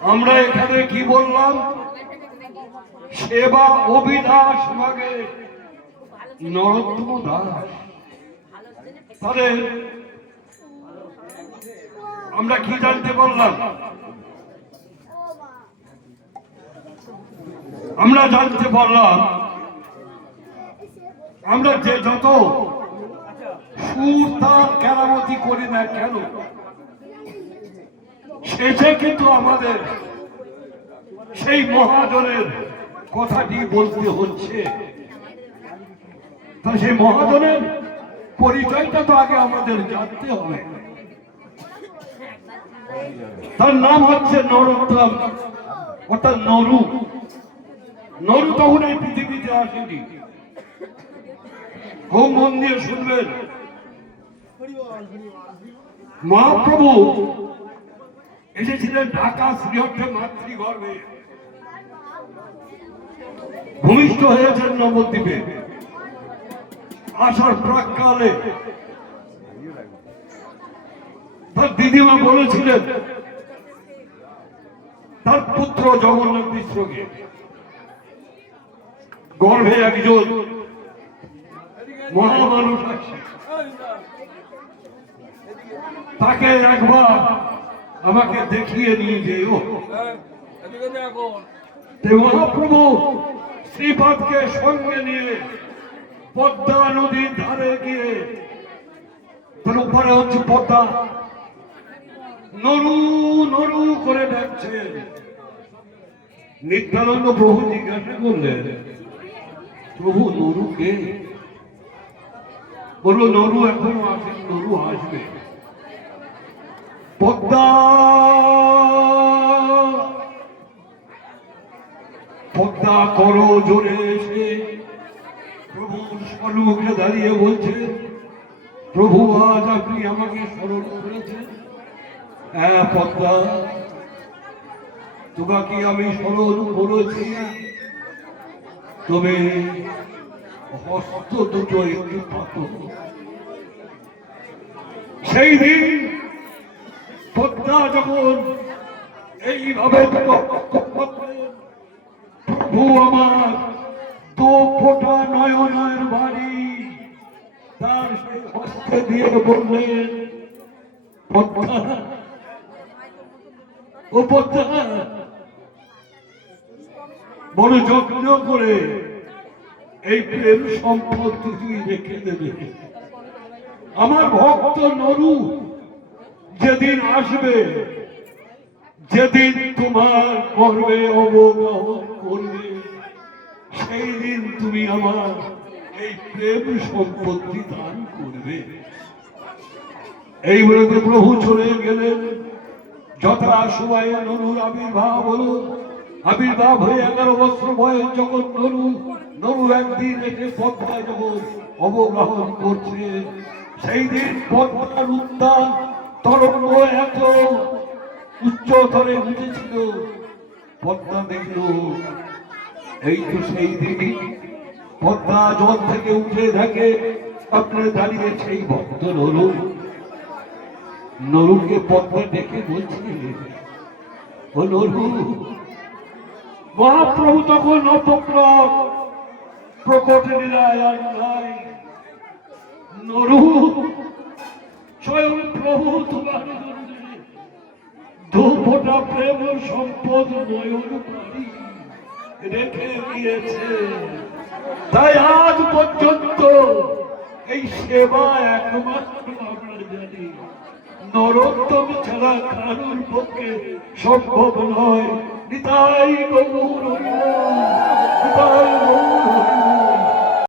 আমরা এখানে কি বললাম? সেবা অভিলাষ ভাগে নরোত্তম দাস। তাহলে আমরা কি জানতে পারলাম? আমরা জানতে পারলাম আমরা যে যত সুর তাল কেরামতি করি না কেন, শেষে কিন্তু আমাদের সেই মহাজনের কথাটি বলতে হচ্ছে। তা সেই মহাজনের পরিচয়টা তো আগে আমাদের জানতে হবে। তার নাম হচ্ছে নরোত্তম, অর্থাৎ নরু। নরু তখন এই পৃথিবীতে আসেনি। খুব মন দিয়ে শুনবেন, মহাপ্রভু এসেছিলেন ঢাকা শ্রীহট্টে মাতৃগর্ভে, ভূমিষ্ঠ হয়েছেন নবদ্বীপে। আসার প্রাক্কালে তার দিদিমা বলেছিলেন তার পুত্র জগন্নাথ মিশ্রকে গর্ভে একজন মহামানুষ আছে, তাকে একবার আমাকে দেখিয়ে নিয়ে যেও। মহাপ্রভু শ্রীপাদকে সঙ্গে নিয়ে পদ্মা নদীর ধারে গিয়ে, তার উপরে হচ্ছে পদ্মা, নরু নরু করে ডাকছেন। নিত্যানন্দ প্রভু জিজ্ঞাসা করলেন, প্রভু নরু কে? বলল, নরু এখনো আসে, নরু আসবে। পদ্মা পদ্মা করো জোরে এসে প্রভুর সম্মুখে দাঁড়িয়ে বলছে, প্রভু আজ আপনি আমাকে স্মরণ করেছেন। হ্যাঁ পদ্মা, তোমাকে আমি স্মরণ করেছি, তবে হস্ত দুটো একটু পাতো। সেই দিন পদ্মা যখন এইভাবে প্রভু আমার দু ফোঁটা নয়নের বাড়ি তার সেই হস্তে দিয়ে বললেন, পদ্মা ও পদ্মা, বড় যত্ন করে এই প্রেম সম্পদ তুই রেখে দেবে। আমার ভক্ত নরু যেদিন আসবে, যেদিন তোমার গর্বে অবগাহন করবে, সেই দিন তুমি আমার এই প্রেম সম্পত্তি দান করবে। এই বলে প্রভু চলে গেলেন। যথা সময়ে নরুর আবির্ভাব হলো। আবির্ভাব হয়ে 11 বছর বয়স যখন নরু একদিন এসে পদ্মায় যখন অবগাহন করছে, সেই দিন পদ্মার উত্তাল তরঙ্গ এত উচ্চতরে উঠেছিল। পদ্মা দেখল, এই তো সেই দিন পদ্মা জল থেকে উঠে দেখে সামনে দাঁড়িয়ে সেই ভক্ত নরু। নরুকে পদ্মা ডেকে বলছে, ও নরু। মহাপ্রভু তখন অপক্রম প্রকট লীলায় আনলাই। নরু, স্বয়ং প্রভু তোমার দু ফোঁটা প্রেম সম্পদ নয়ন বাড়ি রেখে দিয়েছে। তাই আজ পর্যন্ত এই সেবা একমাত্র আমরা জানি। নরোত্তম ছাড়া কারোর পক্ষে সম্ভব নয়। নিতাই গৌর।